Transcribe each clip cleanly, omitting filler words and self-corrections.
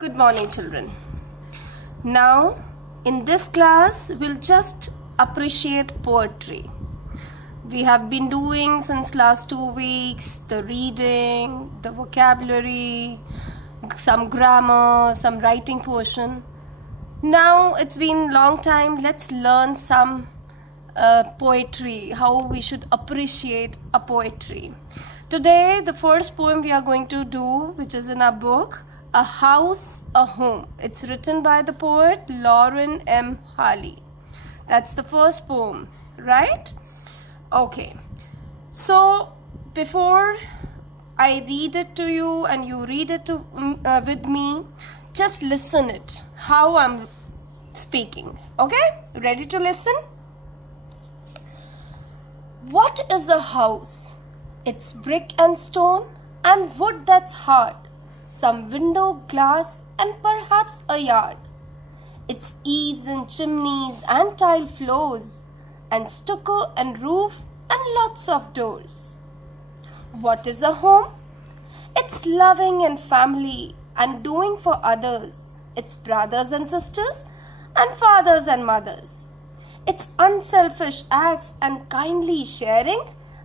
Good morning, children. Now, in this class, we'll just appreciate poetry. We have been doing since last 2 weeks the reading, the vocabulary, some grammar, some writing portion. Now, it's been long time. Let's learn some poetry, how we should appreciate a poetry. Today, the first poem we are going to do, which is in our book, A House, a Home. It's written by the poet Lauren M. Harley. That's the first poem, right? Okay. So, before I read it to you and you read it with me, just listen it, how I'm speaking. Okay? Ready to listen? What is a house? It's brick and stone and wood that's hard, some window glass and perhaps a yard. It's eaves and chimneys and tile floors and stucco and roof and lots of doors. What is a home? It's loving and family and doing for others. It's brothers and sisters and fathers and mothers. It's unselfish acts and kindly sharing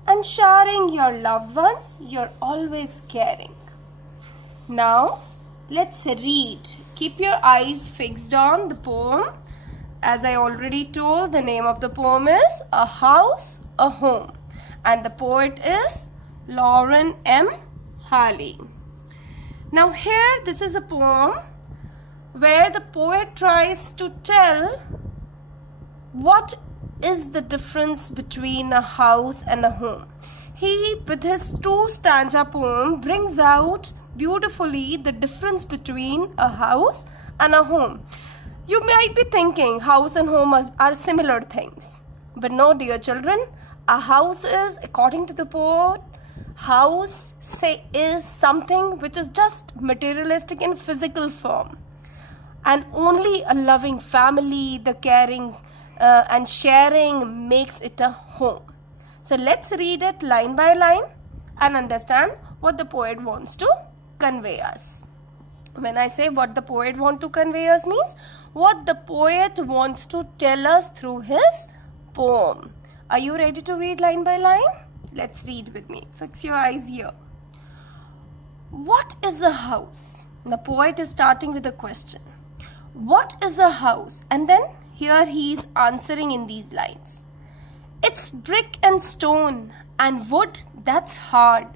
and showering your loved ones you're always caring. Now, let's read. Keep your eyes fixed on the poem. As I already told, the name of the poem is A House, a Home. And the poet is Lauren M. Harley. Now here, this is a poem where the poet tries to tell what is the difference between a house and a home. He, with his 2-stanza poem, brings out beautifully the difference between a house and a home. You might be thinking house and home are similar things. But no, dear children, a house is, according to the poet, house is something which is just materialistic in physical form. And only a loving family, the caring and sharing makes it a home. So let's read it line by line and understand what the poet wants to convey us. When I say what the poet wants to convey us means what the poet wants to tell us through his poem. Are you ready to read line by line? Let's read with me. Fix your eyes here. What is a house? The poet is starting with a question. What is a house? And then here he is answering in these lines. It's brick and stone and wood that's hard,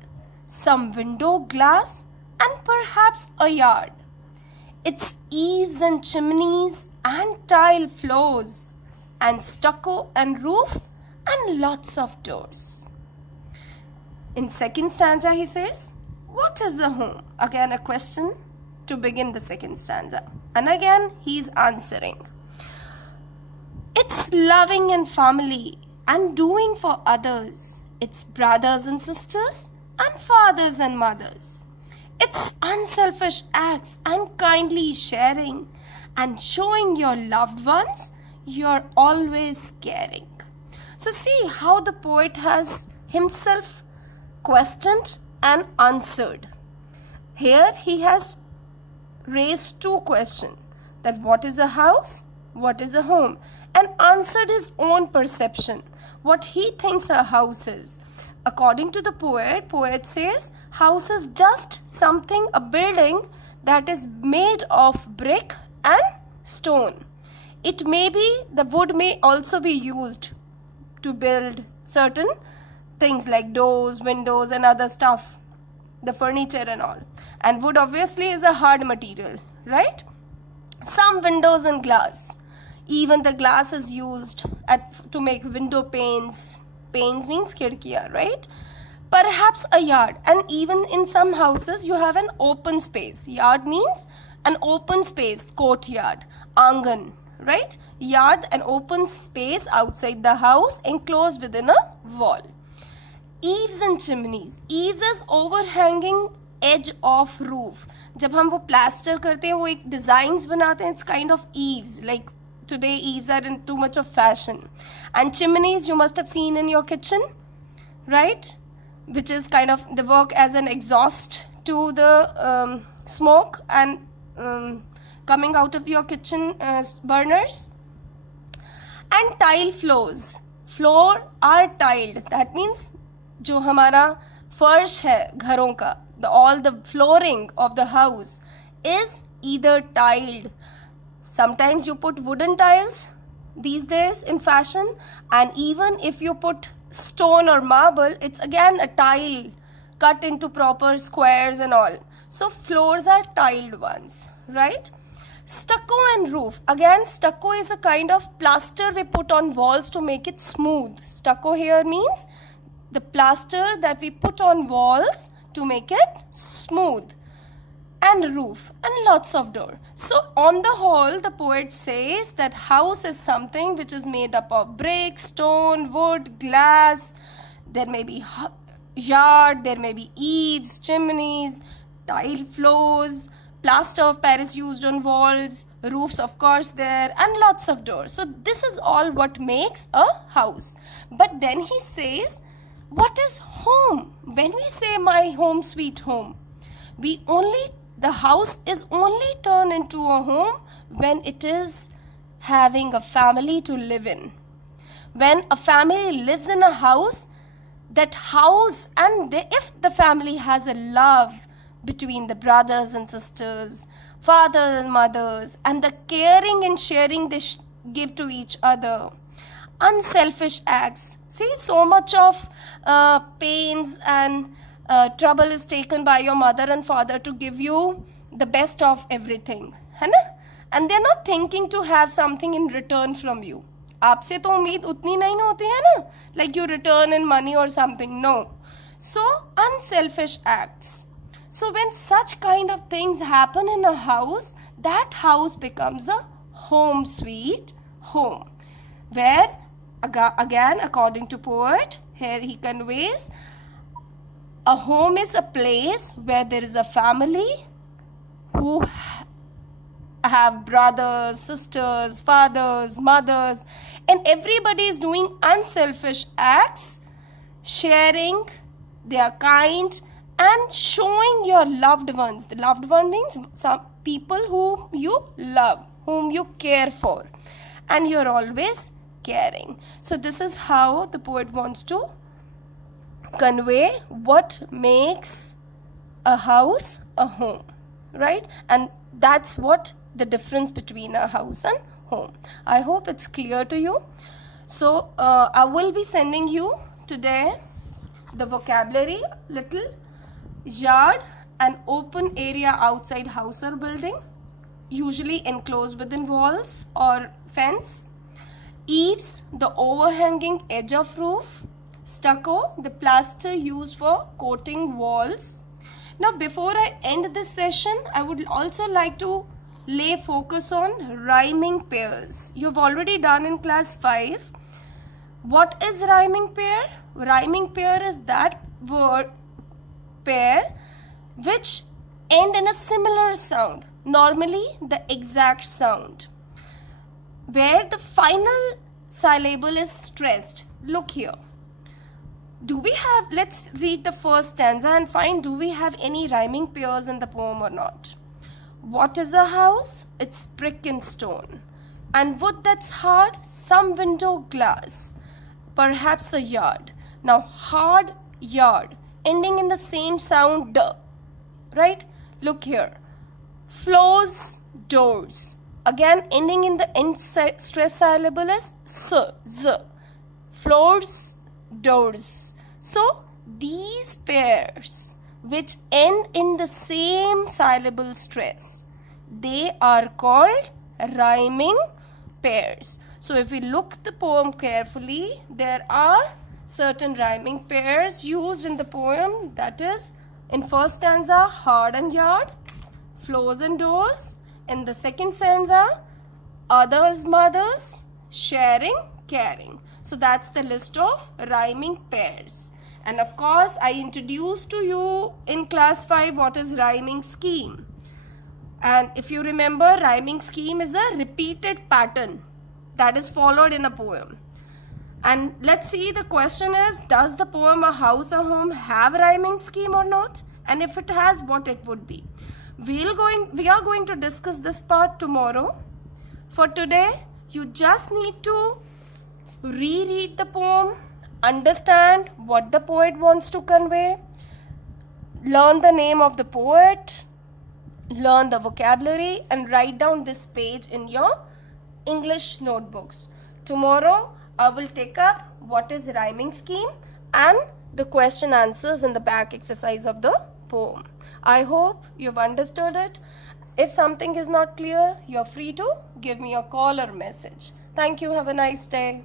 some window glass and perhaps a yard. It's eaves and chimneys and tile floors and stucco and roof and lots of doors. In second stanza he says, what is a home? Again a question to begin the second stanza. And again he is answering. It's loving and family and doing for others. It's brothers and sisters and fathers and mothers. It's unselfish acts and kindly sharing and showing your loved ones you're always caring. So see how the poet has himself questioned and answered. Here he has raised 2 questions, that what is a house, what is a home, and answered his own perception, what he thinks a house is. According to the poet says house is just something, a building that is made of brick and stone. It may be, the wood may also be used to build certain things like doors, windows and other stuff, the furniture and all. And wood obviously is a hard material, right? Some windows and glass. Even the glass is used to make window panes. Panes means khidkiya, right? Perhaps a yard. And even in some houses, you have an open space. Yard means an open space, courtyard, angan, right? Yard, an open space outside the house, enclosed within a wall. Eaves and chimneys. Eaves is overhanging edge of roof. जब हम वो plaster करते हैं, वो एक designs बनाते हैं, it's kind of eaves, like today eaves are in too much of fashion. And chimneys you must have seen in your kitchen, right? Which is kind of, they work as an exhaust to the smoke and coming out of your kitchen burners. And tile floors. Floor are tiled. That means जो हमारा फर्श है घरों का, all the flooring of the house is either tiled. Sometimes you put wooden tiles these days in fashion, and even if you put stone or marble, it's again a tile cut into proper squares and all. So floors are tiled ones, right? Stucco and roof. Again, stucco is a kind of plaster we put on walls to make it smooth. Stucco here means the plaster that we put on walls to make it smooth. And roof and lots of door. So on the whole, the poet says that house is something which is made up of brick, stone, wood, glass. There may be yard, there may be eaves, chimneys, tile floors, plaster of Paris used on walls, roofs of course there, and lots of doors. So this is all what makes a house. But then he says, what is home? When we say my home sweet home, the house is only turned into a home when it is having a family to live in. When a family lives in a house, that house, and if the family has a love between the brothers and sisters, fathers and mothers, and the caring and sharing they give to each other, unselfish acts. See, so much of pains and trouble is taken by your mother and father to give you the best of everything, है ना? And they're not thinking to have something in return from you. आपसे तो उम्मीद उतनी नहीं होती है ना, like you return in money or something. No. So unselfish acts. So when such kind of things happen in a house, that house becomes a home sweet home, where again, according to poet, here he conveys, a home is a place where there is a family who have brothers, sisters, fathers, mothers, and everybody is doing unselfish acts, sharing, they are kind, and showing your loved ones. The loved one means some people whom you love, whom you care for, and you're always caring. So this is how the poet wants to convey what makes a house a home, right? And that's what the difference between a house and home. I hope it's clear to you. So I will be sending you today the vocabulary, little yard, an open area outside house or building, usually enclosed within walls or fence. Eaves, the overhanging edge of roof. Stucco, the plaster used for coating walls. Now before I end this session, I would also like to lay focus on rhyming pairs. You've already done in class 5. What is rhyming pair? Rhyming pair is that word pair which end in a similar sound, normally the exact sound, where the final syllable is stressed. Look here. Let's read the first stanza and find, do we have any rhyming pairs in the poem or not? What is a house? It's brick and stone. And wood that's hard, some window glass, perhaps a yard. Now hard, yard, ending in the same sound, d, right? Look here. Floors, doors. Again, ending in the end stress syllable is s, z. Floors, doors. So these pairs which end in the same syllable stress, they are called rhyming pairs. So if we look the poem carefully, there are certain rhyming pairs used in the poem. That is, in first stanza, hard and yard, floors and doors. In the second stanza, others, mothers, sharing, caring. So that's the list of rhyming pairs. And of course, I introduced to you in class 5 what is rhyming scheme. And if you remember, rhyming scheme is a repeated pattern that is followed in a poem. And let's see, the question is, does the poem A House, a Home have rhyming scheme or not? And if it has, what it would be? We are going to discuss this part tomorrow. For today, you just need to reread the poem, understand what the poet wants to convey, learn the name of the poet, learn the vocabulary, and write down this page in your English notebooks. Tomorrow, I will take up what is rhyming scheme and the question answers in the back exercise of the poem. I hope you've understood it. If something is not clear, you're free to give me a call or message. Thank you. Have a nice day.